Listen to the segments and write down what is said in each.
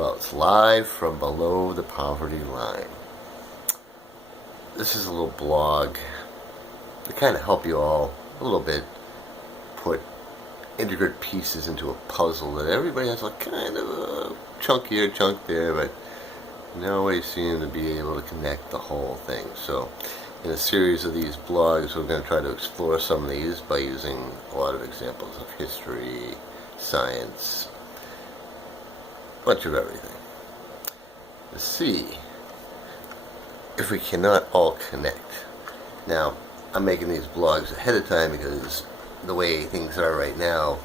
Well, it's live from below the poverty line. This is a little blog to kind of help you all a little bit put intricate pieces into a puzzle that everybody has a kind of a chunk here, chunk there, but nobody seems to be able to connect the whole thing. So in a series of these blogs, we're going to try to explore some of these by using a lot of examples of history, science, a bunch of everything. To see if we cannot all connect. Now, I'm making these blogs ahead of time because the way things are right now,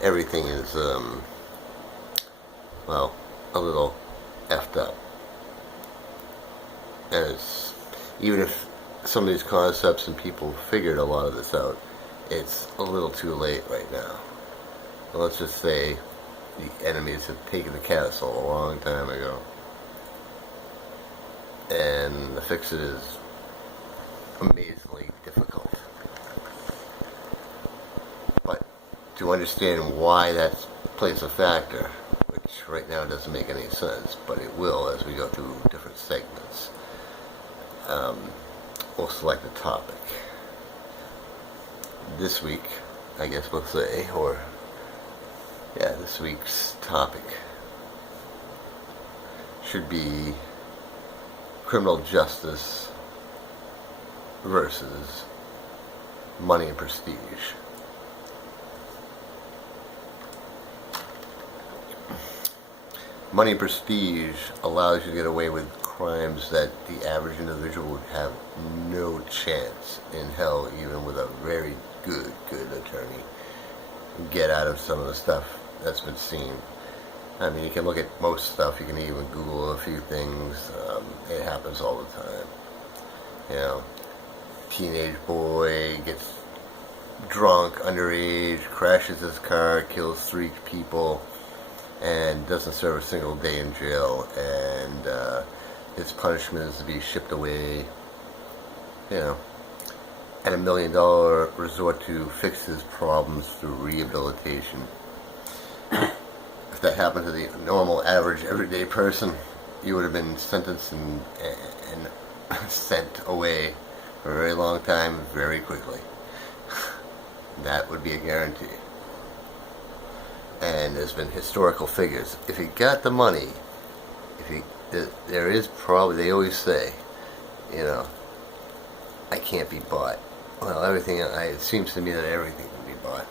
everything is, well, a little effed up. And it's, even if some of these concepts and people figured a lot of this out, it's a little too late right now. Let's just say the enemies have taken the castle a long time ago. And to fix it is amazingly difficult. But to understand why that plays a factor, which right now doesn't make any sense, but it will as we go through different segments, we'll select a topic. This week, I guess we'll say, this week's topic should be criminal justice versus money and prestige. Money and prestige allows you to get away with crimes that the average individual would have no chance in hell, even with a very good attorney, get out of some of the stuff that's been seen. I mean, you can look at most stuff. You can even Google a few things. It happens all the time. You know, teenage boy gets drunk, underage, crashes his car, kills 3 people, and doesn't serve a single day in jail. And his punishment is to be shipped away. You know, at $1 million resort to fix his problems through rehabilitation. If that happened to the normal, average, everyday person, you would have been sentenced and sent away for a very long time, very quickly. That would be a guarantee. And there's been historical figures. If he got the money, there is probably, they always say, you know, I can't be bought. Well, it seems to me that everything can be bought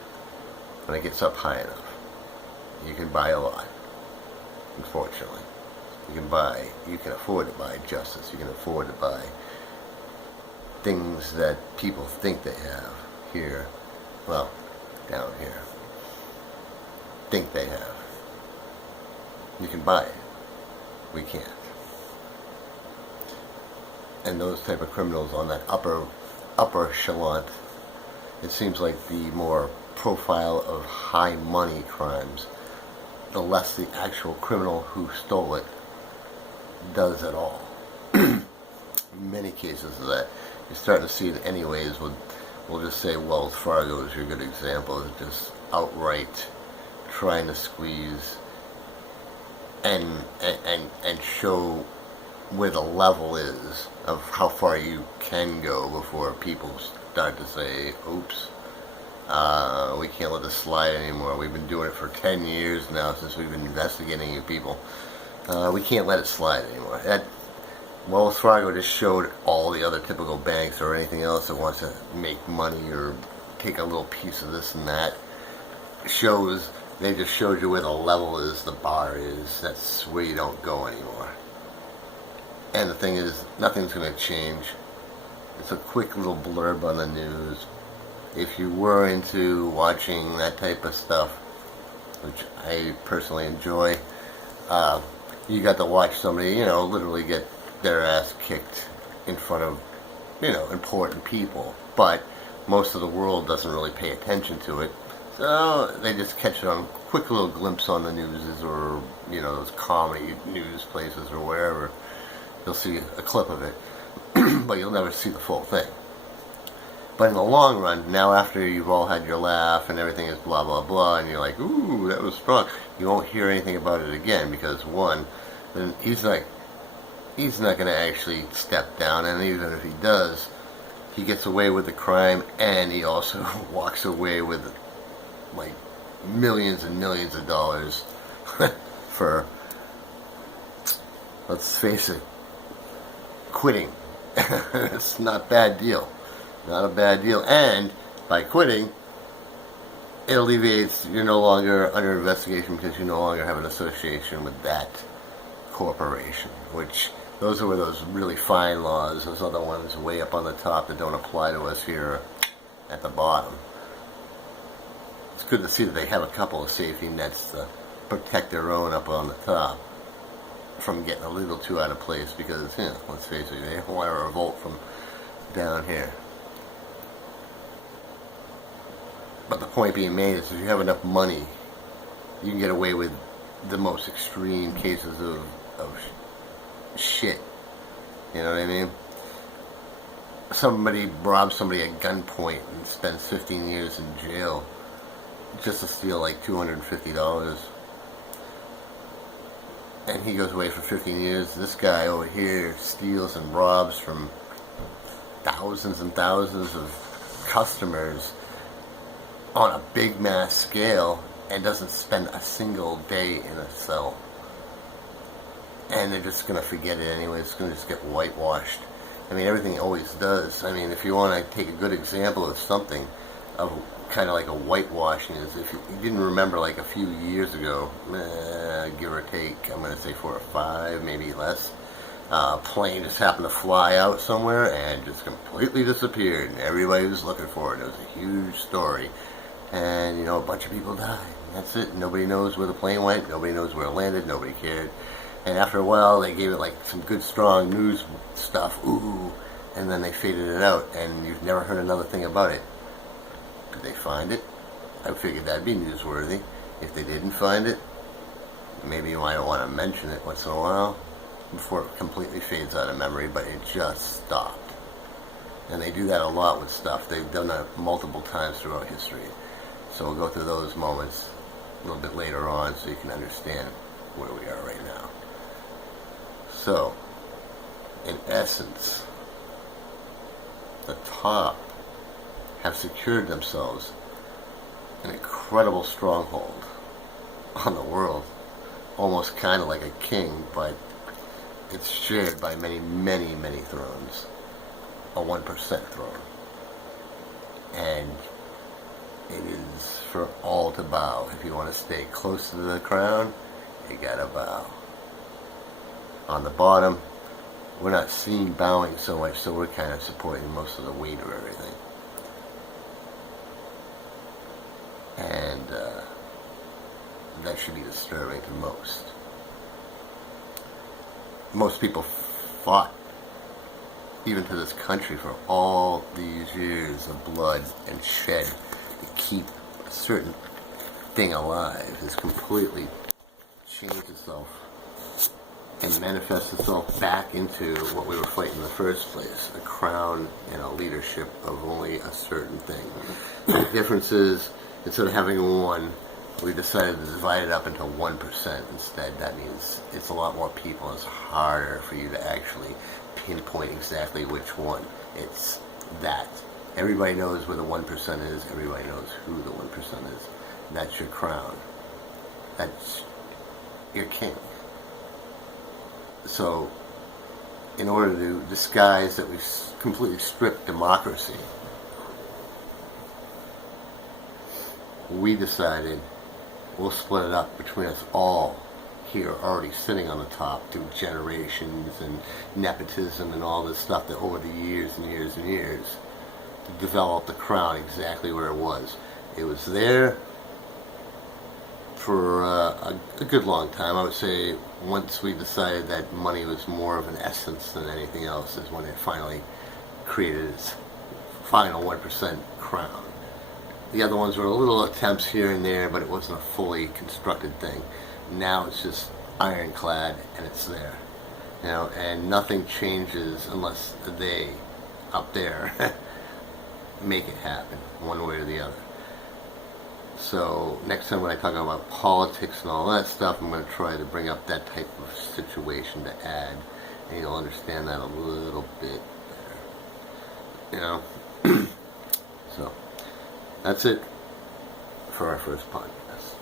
when it gets up high enough. You can buy a lot, unfortunately. You can afford to buy justice. You can afford to buy things that people think they have here, well, down here, think they have. You can buy it. We can't. And those type of criminals on that upper echelon, it seems like the more profile of high money crimes, the less the actual criminal who stole it does at all. In many cases of that, you're starting to see it anyways. We'll just say Wells Fargo is your good example. It's just outright trying to squeeze and show where the level is of how far you can go before people start to say, oops, we can't let this slide anymore. We've been doing it for 10 years now since we've been investigating you people. We can't let it slide anymore. Wells Fargo just showed all the other typical banks or anything else that wants to make money or take a little piece of this and that. They just showed you where the level is, the bar is. That's where you don't go anymore. And the thing is, nothing's going to change. It's a quick little blurb on the news. If you were into watching that type of stuff, which I personally enjoy, you got to watch somebody, literally get their ass kicked in front of, important people. But most of the world doesn't really pay attention to it. So they just catch it on a quick little glimpse on the news or, those comedy news places or wherever. You'll see a clip of it, but you'll never see the full thing. But in the long run, now after you've all had your laugh and everything is blah blah blah, and you're like, ooh, that was strong, you won't hear anything about it again because one, then he's not going to actually step down, and even if he does, he gets away with the crime, and he also walks away with like millions and millions of dollars for, let's face it, quitting. It's not a bad deal. Not a bad deal. And by quitting, it alleviates, you're no longer under investigation because you no longer have an association with that corporation, which those are those really fine laws. Those other ones way up on the top that don't apply to us here at the bottom. It's good to see that they have a couple of safety nets to protect their own up on the top from getting a little too out of place because, let's face it, they don't want to revolt from down here. But the point being made is if you have enough money, you can get away with the most extreme cases of shit. You know what I mean? Somebody robs somebody at gunpoint and spends 15 years in jail just to steal like $250. And he goes away for 15 years. This guy over here steals and robs from thousands and thousands of customers on a big mass scale and doesn't spend a single day in a cell. And they're just going to forget it anyway. It's going to just get whitewashed. I mean, everything always does. I mean, if you want to take a good example of something, of kind of like a whitewashing, is if you didn't remember like a few years ago, give or take, I'm going to say 4 or 5, maybe less, a plane just happened to fly out somewhere and just completely disappeared. And everybody was looking for it. It was a huge story. And, a bunch of people died. That's it. Nobody knows where the plane went. Nobody knows where it landed. Nobody cared. And after a while, they gave it like some good, strong news stuff. Ooh. And then they faded it out. And you've never heard another thing about it. Did they find it? I figured that'd be newsworthy. If they didn't find it, maybe you might want to mention it once in a while before it completely fades out of memory, but it just stopped. And they do that a lot with stuff. They've done that multiple times throughout history. So we'll go through those moments a little bit later on so you can understand where we are right now. So, in essence, the top have secured themselves an incredible stronghold on the world, almost kind of like a king, but it's shared by many, many, many thrones, a 1% throne. And it is for all to bow. If you want to stay close to the crown, you gotta bow. On the bottom, we're not seen bowing so much, so we're kind of supporting most of the weight of everything. And that should be disturbing to most. Most people fought, even to this country, for all these years of blood and shed to keep a certain thing alive. Has completely changed itself and manifests itself back into what we were fighting in the first place, a crown and a leadership of only a certain thing. The difference is, instead of having one, we decided to divide it up into 1% instead. That means it's a lot more people. It's harder for you to actually pinpoint exactly which one. It's that. Everybody knows where the 1% is. Everybody knows who the 1% is. That's your crown. That's your king. So, in order to disguise that we've completely stripped democracy, we decided we'll split it up between us all here already sitting on the top through generations and nepotism and all this stuff that over the years and years and years to develop the crown exactly where it was. It was there for a good long time. I would say once we decided that money was more of an essence than anything else is when it finally created its final 1% crown. The other ones were little attempts here and there, but it wasn't a fully constructed thing. Now it's just ironclad and it's there. And nothing changes unless they, up there, make it happen one way or the other. So next time when I talk about politics and all that stuff, I'm going to try to bring up that type of situation to add, and you'll understand that a little bit better. So that's it for our first podcast.